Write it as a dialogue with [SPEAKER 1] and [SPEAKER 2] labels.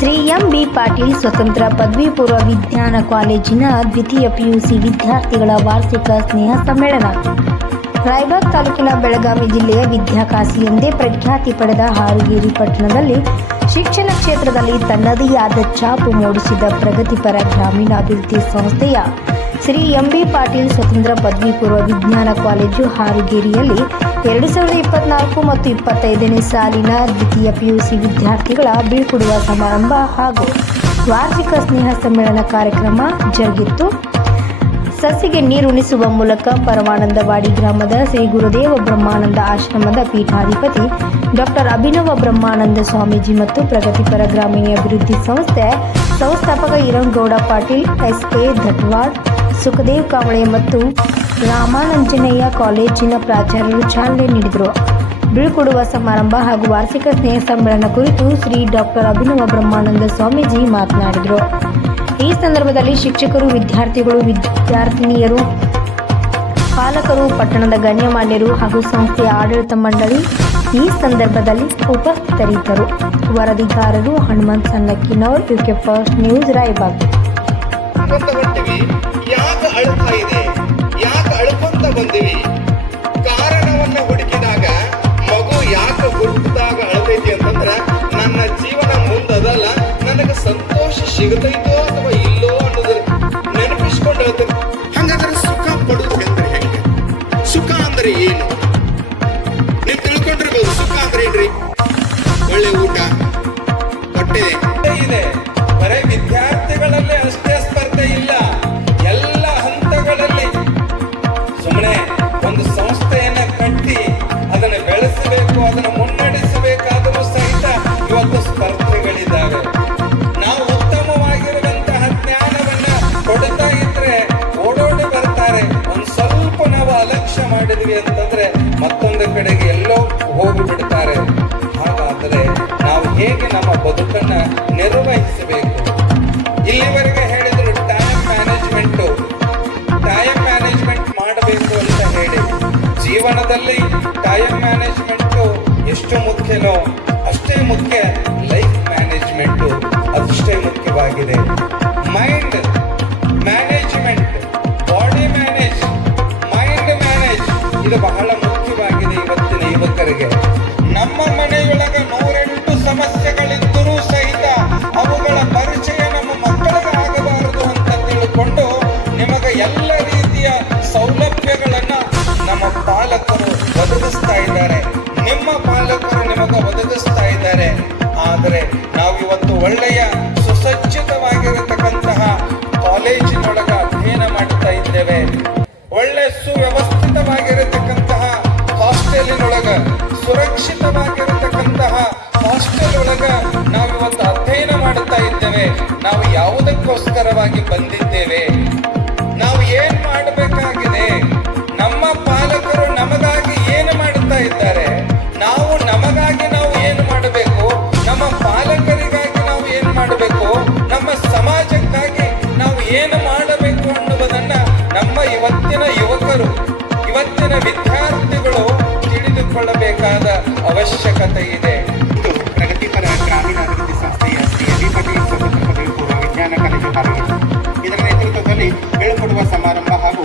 [SPEAKER 1] Shri M B Patil ಸ್ವತಂತ್ರ ಪದವಿ ಪೂರ್ವ ವಿಜ್ಞಾನ ಕಾಲೇಜಿನ ದ್ವಿತೀಯ ಪಿಯುಸಿ ವಿದ್ಯಾರ್ಥಿಗಳ ವಾರ್ಷಿಕ ಸ್ನೇಹ ಸಮ್ಮೇಳನ. ರಾಯಬಾಗ್ ತಾಲೂಕಿನ ಬೆಳಗಾವಿ ಜಿಲ್ಲೆಯ ವಿದ್ಯಾಕಾಶಿ ಎಂದೇ ಪ್ರಖ್ಯಾತಿ ಪಡೆದ ಹಾರುಗೇರಿ ಪಟ್ಟಣದಲ್ಲಿ ಶಿಕ್ಷಣ ಕ್ಷೇತ್ರದಲ್ಲಿ ತನ್ನದೇ ಆದ ಛಾಪು ಮೂಡಿಸಿದ ಪ್ರಗತಿಪರ ಗ್ರಾಮೀಣಾಭಿವೃದ್ಧಿ ಸಂಸ್ಥೆಯ ಶ್ರೀ ಎಂ ಬಿ ಪಾಟೀಲ್ ಸ್ವತಂತ್ರ ಪದವಿ ಪೂರ್ವ ವಿಜ್ಞಾನ ಕಾಲೇಜು ಹಾರುಗೇರಿಯಲ್ಲಿ ಎರಡು ಸಾವಿರದ ಇಪ್ಪತ್ನಾಲ್ಕು ಮತ್ತು ಇಪ್ಪತ್ತೈದನೇ ಸಾಲಿನ ದ್ವಿತೀಯ ಪಿಯುಸಿ ವಿದ್ಯಾರ್ಥಿಗಳ ಬೀಳ್ಕೊಡುವ ಸಮಾರಂಭ ಹಾಗೂ ವಾರ್ಷಿಕ ಸ್ನೇಹ ಸಮ್ಮೇಳನ ಕಾರ್ಯಕ್ರಮ ಜರುಗಿತ್ತು. ಸಸಿಗೆ ನೀರುಣಿಸುವ ಮೂಲಕ ಪರಮಾನಂದವಾಡಿ ಗ್ರಾಮದ ಶ್ರೀ ಗುರುದೇವ ಬ್ರಹ್ಮಾನಂದ ಆಶ್ರಮದ ಪೀಠಾಧಿಪತಿ ಡಾಕ್ಟರ್ ಅಭಿನವ ಬ್ರಹ್ಮಾನಂದ ಸ್ವಾಮೀಜಿ ಮತ್ತು ಪ್ರಗತಿಪರ ಗ್ರಾಮೀಣ ಅಭಿವೃದ್ಧಿ ಸಂಸ್ಥೆ ಸಂಸ್ಥಾಪಕ ಇರಂಗೌಡ ಪಾಟೀಲ್, ಎಸ್ ಕೆ ಧಟ್ವಾಡ್ ಸುಖದೇವ್ ಕಾವಳೆ ಮತ್ತು ರಾಮಾನಂಜನೇಯ ಕಾಲೇಜಿನ ಪ್ರಾಚಾರ್ಯರು ಚಾಲನೆ ನೀಡಿದರು. ಬೀಳ್ಕೊಡುವ ಸಮಾರಂಭ ಹಾಗೂ ವಾರ್ಷಿಕ ಸ್ನೇಹ ಸಮ್ಮೇಳನ ಕುರಿತು ಶ್ರೀ ಡಾಕ್ಟರ್ ಅಭಿನವ ಬ್ರಹ್ಮಾನಂದ ಸ್ವಾಮೀಜಿ ಮಾತನಾಡಿದರು. ಈ ಸಂದರ್ಭದಲ್ಲಿ ಶಿಕ್ಷಕರು, ವಿದ್ಯಾರ್ಥಿಗಳು, ವಿದ್ಯಾರ್ಥಿನಿಯರು, ಪಾಲಕರು, ಪಟ್ಟಣದ ಗಣ್ಯಮಾನ್ಯರು ಹಾಗೂ ಸಂಸ್ಥೆಯ ಆಡಳಿತ ಮಂಡಳಿ ಈ ಸಂದರ್ಭದಲ್ಲಿ ಉಪಸ್ಥಿತರಿದ್ದರು. ವರದಿಗಾರರು Hanumanth Sannakkinavar UK first news, Raybag.
[SPEAKER 2] ಅಳ್ಕೊಂತ ಹೊಂಟಿವಿ ಯಾಕೆ ಅಳ್ತಾ ಇದೆ. ಯಾಕೆ ಅಳ್ಕೊಂತ ಬಂದಿವಿ? ಕಾರಣವನ್ನ ಹುಡುಕಿದಾಗ ಮಗು ಯಾಕೆ ಹುಡುಕಿದಾಗ ಅಳತೈತಿ ಅಂತಂದ್ರೆ ನನ್ನ ಜೀವನ ಮುಂದದಲ್ಲ, ನನಗೆ ಸಂತೋಷ ಸಿಗತೈತೋ ಅಥವಾ ಇಲ್ಲೋ ಅನ್ನೋದ್ರ ನೆನಪಿಸ್ಕೊಂಡು ಹೇಳ್ತಾರೆ ಹಂಗಾದ್ರೆ ಸುಖ ಪಡೋದು ಅಂದ್ರೆ ಹೆಂಗೆ? ಸುಖ ಅಂದ್ರೆ ಏನು? ನೀವು ತಿಳ್ಕೊಂಡಿರ್ಬೋದು ಸುಖ ಅಂದ್ರೆ ಏನ್ರಿ? ಒಳ್ಳೆ ಊಟ, ಹೊಟ್ಟೆ ಒಂದು ಸಂಸ್ಥೆಯನ್ನ ಕಟ್ಟಿ ಅದನ್ನು ಬೆಳೆಸಬೇಕು, ಅದನ್ನು ಮುನ್ನಡೆಸಬೇಕಾದರೂ ಸಹಿತ ಇವತ್ತು ಸ್ಪರ್ಧೆಗಳಿದ್ದಾವೆ. ನಾವು ಉತ್ತಮವಾಗಿರುವಂತಹ ಜ್ಞಾನವನ್ನ ಕೊಡ್ತಾ ಇದ್ರೆ ಓಡೋಡಿ ಬರ್ತಾರೆ. ಒಂದು ಸ್ವಲ್ಪ ನಾವು ಅಲಕ್ಷ್ಯ ಮಾಡಿದ್ವಿ ಅಂತಂದ್ರೆ ಮತ್ತೊಂದು ಕಡೆಗೆ ಎಲ್ಲೋ ಹೋಗಿಬಿಡ್ತಾರೆ. ಹಾಗಾದರೆ ನಾವು ಹೇಗೆ ನಮ್ಮ ಬದುಕನ್ನ ನಿರ್ವಹಿಸಬೇಕು? ಇಲ್ಲಿವರೆಗೆ ಜೀವನದಲ್ಲಿ ಟೈಮ್ ಮ್ಯಾನೇಜ್ಮೆಂಟು ಎಷ್ಟು ಮುಖ್ಯನೋ ಅಷ್ಟೇ ಮುಖ್ಯ ಲೈಫ್ ಮ್ಯಾನೇಜ್ಮೆಂಟು ಅದಷ್ಟೇ ಮುಖ್ಯವಾಗಿದೆ. Mind management body manage mind manage ಇದು ಬಹಳ ಒಳ್ಳೆಯ ಸುಸಜ್ಜಿತವಾಗಿರತಕ್ಕಂತಹ ಕಾಲೇಜಿನೊಳಗ ಅಧ್ಯಯನ ಮಾಡ್ತಾ ಇದ್ದೇವೆ. ಒಳ್ಳೆ ಸುವ್ಯವಸ್ಥಿತವಾಗಿರತಕ್ಕಂತಹ ಹಾಸ್ಟೆಲಿನೊಳಗ, ಸುರಕ್ಷಿತವಾಗಿರತಕ್ಕಂತಹ ಹಾಸ್ಟೆಲ್ ಒಳಗ ನಾವು ಇವತ್ತು ಅಧ್ಯಯನ ಮಾಡುತ್ತಾ ಇದ್ದೇವೆ. ನಾವು ಯಾವುದಕ್ಕೋಸ್ಕರವಾಗಿ ಬಂದಿದ್ದೇವೆ? ನಾವು ಏನ್ ಮಾಡಬೇಕಾಗಿದೆ? ಇವತ್ತಿನ ವಿದ್ಯಾರ್ಥಿಗಳು ತಿಳಿದುಕೊಳ್ಳಬೇಕಾದ ಅವಶ್ಯಕತೆ ಇದೆ.
[SPEAKER 3] ಇದು ಪ್ರಗತಿಪರ ಗ್ರಾಮೀಣಾಭಿವೃದ್ಧಿ ಸಂಸ್ಥೆಯ ಶ್ರೀ ವಿಜ್ಞಾನ ಕಾಲೇಜು ಇದರ ನೇತೃತ್ವದಲ್ಲಿ ಬೀಳ್ಕೊಡುವ ಸಮಾರಂಭ ಹಾಗೂ